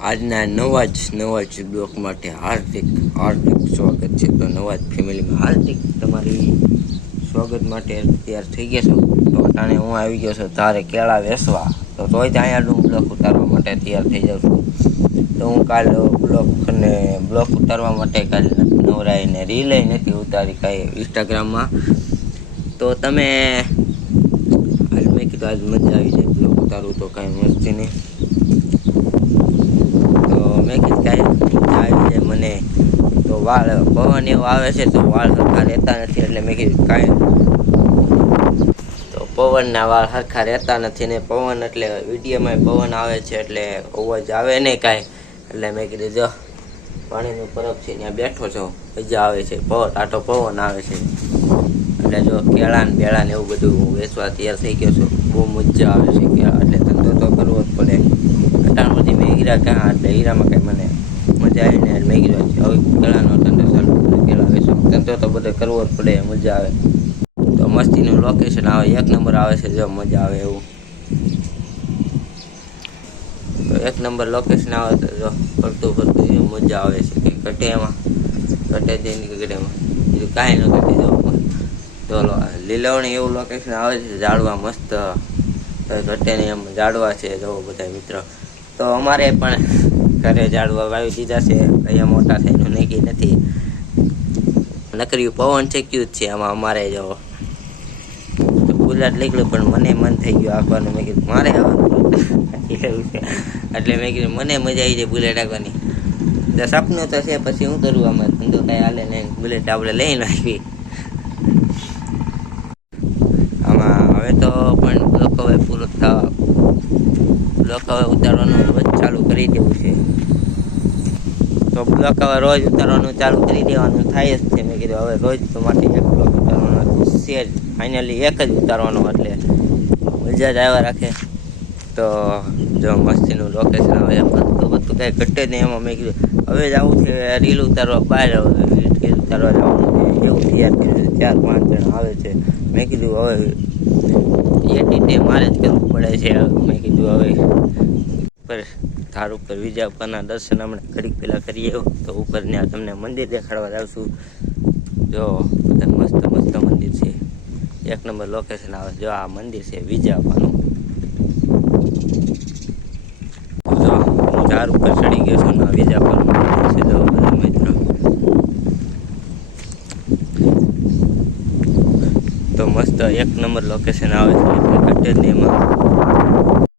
આજના નવા જ નવા જ બ્લોક માટે હાર્દિક હાર્દિક સ્વાગત છે. તો નવા જ ફેમિલીમાં હાર્દિક તમારી સ્વાગત માટે તૈયાર થઈ ગયા છો. તો અટાણે હું આવી ગયો છું તારે કેળા વેસવા. તો તોય ત્યાં હું બ્લોક ઉતારવા માટે તૈયાર થઈ જાઉં છું. તો હું કાલ બ્લોકને બ્લોક ઉતારવા માટે કાલ નવરાઈને રીલે નથી ઉતારી કાંઈ ઇન્સ્ટાગ્રામમાં તો તમે આજ મેં કીધું આજ મજા આવી જાય બ્લોગ ઉતારવું તો કાંઈ મસ્તી નહીં. આવી જાય મને. તો વાળ, પવન એવો આવે છે તો વાળ સરખા રહેતા નથી એટલે મેં કીધું કાંઈ તો પવનના વાળ સરખા રહેતા નથી ને પવન એટલે વિડીયોમાં પવન આવે છે એટલે અવાજ આવે નહીં કાંઈ. એટલે મેં કીધું, જો, પાણીનું પરબ છે, ત્યાં બેઠો છો, મજા આવે છે, પવન, આટો પવન આવે છે. એટલે જો કેળા ને બેળા ને એવું બધું વેચવા તૈયાર થઈ ગયો છું, બહુ મજા આવે છે કેળા. એટલે ધંધો તો કરવો જ પડે. અટાણ પછી મેં હીરા ક્યાં એટલે હીરામાં કંઈ મને કેળાનો ધંધો ચાલુ કરે કેળા વેચો. ધંધો તો બધે કરવો જ પડે, મજા આવે. તો મસ્તીનું લોકેશન આવે, એક નંબર આવે છે, જો મજા આવે એવું. તો એક નંબર લોકેશન આવે તો જો ફરતું ફરતું એવું મજા આવે છે, કે ઘટે એમાં. ઘટે જઈને ઘટે એમાં. બીજું કાંઈ ન ઘટે જવું ચલો લીલવણી એવું લોકેશન આવે છે, ઝાડવા મસ્ત. તો ને એમ, ઝાડવા છે, જો બધા મિત્રો. તો અમારે પણ ઘરે ઝાડવા વાવી દીધા છે. અહીંયા મોટા થઈને નીકળી નથી. નકરી પવન ચેક્યું જ છે આમાં અમારે જો. તો નીકળ્યું પણ મને મન થઈ ગયું આપવાનું મેં કીધું, મારે એટલે મેં કીધું, મને મજા આવી જાય બુલેટ આખવાની તો સપનું તો છે, પછી શું કરું આમાં? ધંધો કાંઈ હાલે ને બુલેટ આપણે લઈને આવી. આમાં હવે તો પણ લોકો હવે પૂરો થવા લોકો ઉતારવાનું કરી દેવું છે. તો બ્લોક હવે રોજ ઉતારવાનું ચાલુ કરી દેવાનું, થાય જ છે. મેં કીધું હવે રોજ તો માટે એક બ્લોક ઉતારવાનો છે. જ ફાઇનલી એક જ ઉતારવાનો એટલે મજા જ આવ્યા રાખે. તો જો મસ્તીનું લોકેશન હવે બધું બધું કાંઈ ઘટે નહીં એમાં. મેં કીધું, હવે જ આવું છે. રીલ ઉતારવા બહાર રીલ ઉતારવા જવાનું છે. એવું તૈયાર છે. ચાર પાંચ જણ આવે છે. મેં કીધું હવે એડિટે મારે જ કરવું પડે છે. મેં કીધું હવે ધાર ઉપર વિજય ઉપરના દર્શન હમણાં ઘડીક પહેલાં કરીએ તો ઉપર ત્યાં તમને મંદિર દેખાડવા જાઉં છું. જો મસ્ત મસ્ત મંદિર છે. એક નંબર લોકેશન આવે. જો, આ મંદિર છે વિજાપાનું જો હું ઝાડ ઉપર ચડી ગયો છું ને વિજાપાનું મંદિર છે. તો મસ્ત એક નંબર લોકેશન આવે છે. એમાં.